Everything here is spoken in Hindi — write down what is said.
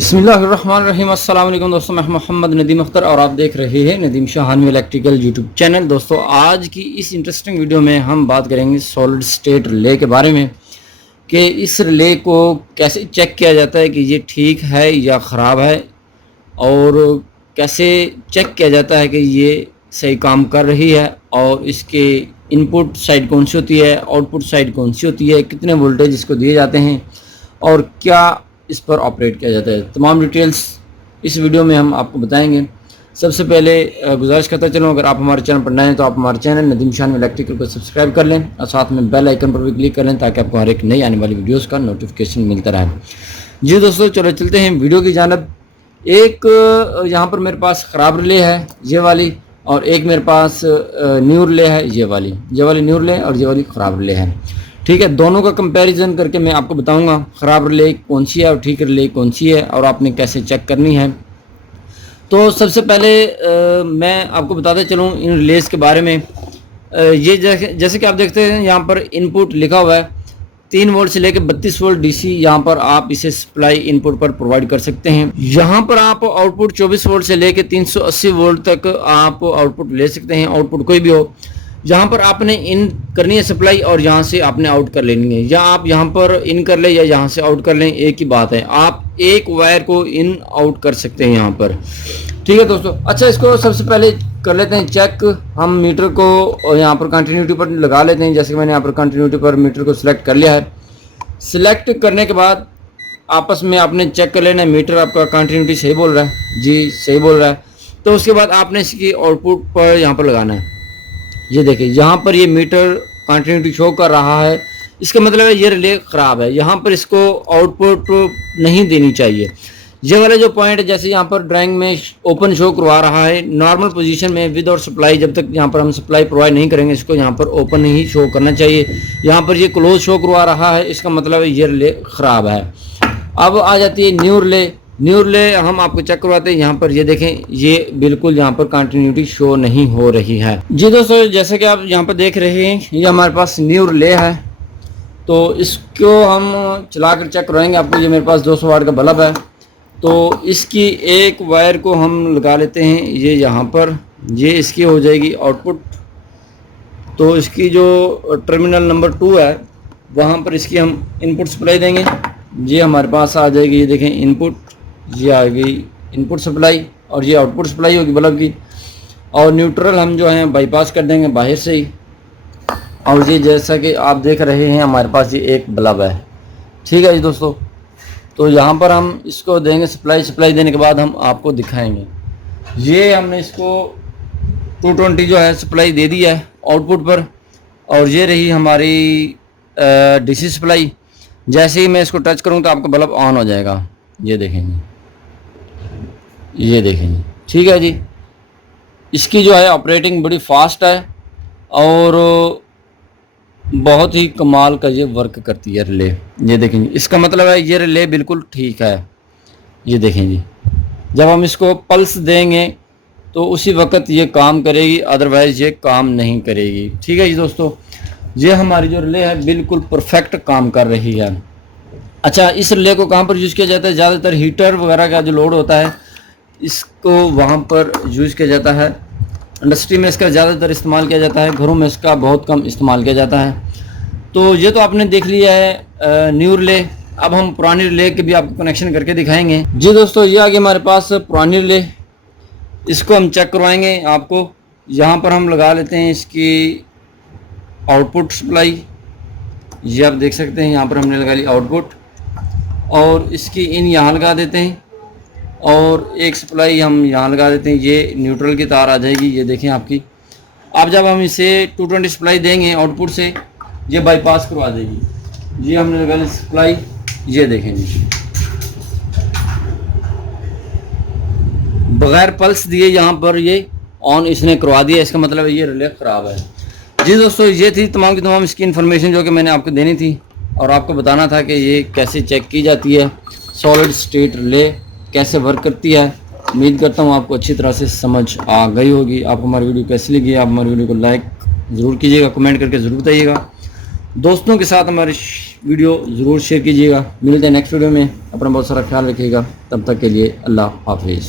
बिस्मिल्लाहिर्रहमानिर्रहीम। अस्सलाम वालेकुम दोस्तों, मैं मोहम्मद नदीम अख्तर और आप देख रहे हैं नदीम शाहानवी इलेक्ट्रिकल यूट्यूब चैनल। दोस्तों, आज की इस इंटरेस्टिंग वीडियो में हम बात करेंगे सॉलिड स्टेट रिले के बारे में कि इस रिले को कैसे चेक किया जाता है कि ये ठीक है या ख़राब है, और कैसे चेक किया जाता है कि ये सही काम कर रही है, और इसके इनपुट साइड कौन सी होती है, आउटपुट साइड कौन सी होती है, कितने वोल्टेज इसको दिए जाते हैं और क्या इस पर ऑपरेट किया जाता है। तमाम डिटेल्स इस वीडियो में हम आपको बताएंगे। सबसे पहले गुजारिश करता चलूँ, अगर आप हमारे चैनल पर नए हैं तो आप हमारे चैनल नदीम शाहानवी इलेक्ट्रिकल को सब्सक्राइब कर लें और साथ में बेल आइकन पर भी क्लिक कर लें ताकि आपको हर एक नई आने वाली वीडियोस का नोटिफिकेशन मिलता रहे। जी दोस्तों, चलो चलते हैं वीडियो की जानब। एक यहाँ पर मेरे पास ख़राब रिले है ये वाली, और एक मेरे पास न्यू रिले है ये वाली न्यू रिले और ये वाली ख़राब रिले है। ठीक है, दोनों का कंपैरिजन करके मैं आपको बताऊंगा ख़राब रिले कौन सी है और ठीक रिले कौन सी है और आपने कैसे चेक करनी है। तो सबसे पहले मैं आपको बताते चलूँ इन रिलेज के बारे में। ये जैसे कि आप देखते हैं यहाँ पर इनपुट लिखा हुआ है 3 वोल्ट से लेकर 32 वोल्ट डीसी। यहाँ पर आप इसे सप्लाई इनपुट पर प्रोवाइड कर सकते हैं। यहाँ पर आप आउटपुट 24 वोल्ट से लेकर 380 वोल्ट तक आप आउटपुट ले सकते हैं, आउटपुट कोई भी हो। यहाँ पर आपने इन करनी है सप्लाई और यहाँ से आपने आउट कर लेनी है, या आप यहाँ पर इन कर लें या यहाँ से आउट कर लें, एक ही बात है। आप एक वायर को इन आउट कर सकते हैं यहाँ पर। ठीक है दोस्तों, अच्छा इसको सबसे पहले कर लेते हैं चेक। हम मीटर को यहाँ पर कंटिन्यूटी पर लगा लेते हैं। जैसे कि मैंने यहाँ पर कंटिन्यूटी पर मीटर को सिलेक्ट कर लिया है। सिलेक्ट करने के बाद आपस में आपने चेक कर लेना है मीटर आपका कंटिन्यूटी सही बोल रहा है, जी सही बोल रहा है। तो उसके बाद आपने इसकी आउटपुट पर यहाँ पर लगाना है। ये देखिए यहाँ पर ये मीटर कंटिन्यूटी शो कर रहा है, इसका मतलब है ये रिले ख़राब है। यहाँ पर इसको आउटपुट नहीं देनी चाहिए। ये वाला जो पॉइंट जैसे यहाँ पर ड्राइंग में ओपन शो करवा रहा है, नॉर्मल पोजीशन में विद और सप्लाई, जब तक यहाँ पर हम सप्लाई प्रोवाइड नहीं करेंगे इसको यहाँ पर ओपन ही शो करना चाहिए। यहाँ पर ये क्लोज शो करवा रहा है, इसका मतलब है ये रिले ख़राब है। अब आ जाती है न्यू रिले हम आपको चेक करवाते हैं। यहाँ पर ये देखें, ये बिल्कुल यहाँ पर कंटिन्यूटी शो नहीं हो रही है। जी दोस्तों, जैसे कि आप यहाँ पर देख रहे हैं ये हमारे पास न्यू रिले है। तो इसको हम चला कर चेक करवाएंगे आपको। ये मेरे पास 200 वाट का बल्ब है, तो इसकी एक वायर को हम लगा लेते हैं ये यहाँ पर। ये इसकी हो जाएगी आउटपुट। तो इसकी जो टर्मिनल नंबर 2 है वहाँ पर इसकी हम इनपुट सप्लाई देंगे। ये हमारे पास आ जाएगी, ये देखें इनपुट, ये आ गई इनपुट सप्लाई और ये आउटपुट सप्लाई होगी बल्ब की। और न्यूट्रल हम जो है बाईपास कर देंगे बाहर से ही। और ये जैसा कि आप देख रहे हैं हमारे पास ये एक बल्ब है। ठीक है जी दोस्तों, तो यहाँ पर हम इसको देंगे सप्लाई देने के बाद हम आपको दिखाएंगे। ये हमने इसको 220 जो है सप्लाई दे दी है आउटपुट पर, और ये रही हमारी डीसी सप्लाई। जैसे ही मैं इसको टच करूँ तो आपका बल्ब ऑन हो जाएगा। ये देखेंगे, ये देखेंगे। ठीक है जी, इसकी जो है ऑपरेटिंग बड़ी फास्ट है और बहुत ही कमाल का ये वर्क करती है रिले। ये देखेंगे, इसका मतलब है ये रिले बिल्कुल ठीक है। ये देखेंगे, जब हम इसको पल्स देंगे तो उसी वक्त ये काम करेगी, अदरवाइज़ ये काम नहीं करेगी। ठीक है जी दोस्तों, ये हमारी जो रिले है बिल्कुल परफेक्ट काम कर रही है। अच्छा, इस रिले को कहाँ पर यूज़ किया जाता है? ज़्यादातर हीटर वगैरह का जो लोड होता है इसको वहाँ पर यूज़ किया जाता है। इंडस्ट्री में इसका ज़्यादातर इस्तेमाल किया जाता है, घरों में इसका बहुत कम इस्तेमाल किया जाता है। तो ये तो आपने देख लिया है न्यू रिले। अब हम पुरानी रिले के भी आपको कनेक्शन करके दिखाएंगे। जी दोस्तों, ये आगे हमारे पास पुरानी रिले, इसको हम चेक करवाएंगे आपको। यहाँ पर हम लगा लेते हैं इसकी आउटपुट सप्लाई। ये आप देख सकते हैं यहाँ पर हमने लगा ली आउटपुट, और इसकी इन यहाँ लगा देते हैं और एक सप्लाई हम यहाँ लगा देते हैं। ये न्यूट्रल की तार आ जाएगी, ये देखें आपकी। अब जब हम इसे 220 सप्लाई देंगे आउटपुट से, ये बाईपास करवा देगी। ये हमने लगा ली सप्लाई, ये देखें जी, बगैर पल्स दिए यहाँ पर ये ऑन इसने करवा दिया। इसका मतलब है ये रिले ख़राब है। जी दोस्तों, ये थी तमाम की तमाम इसकी इन्फॉर्मेशन जो कि मैंने आपको देनी थी और आपको बताना था कि ये कैसे चेक की जाती है, सॉलिड स्टेट रिले कैसे वर्क करती है। उम्मीद करता हूँ आपको अच्छी तरह से समझ आ गई होगी। आपको हमारी वीडियो कैसी लगी? आप हमारी वीडियो को लाइक ज़रूर कीजिएगा, कमेंट करके ज़रूर बताइएगा। दोस्तों के साथ हमारे वीडियो ज़रूर शेयर कीजिएगा। मिलते हैं नेक्स्ट वीडियो में, अपना बहुत सारा ख्याल रखिएगा। तब तक के लिए अल्लाह हाफिज़।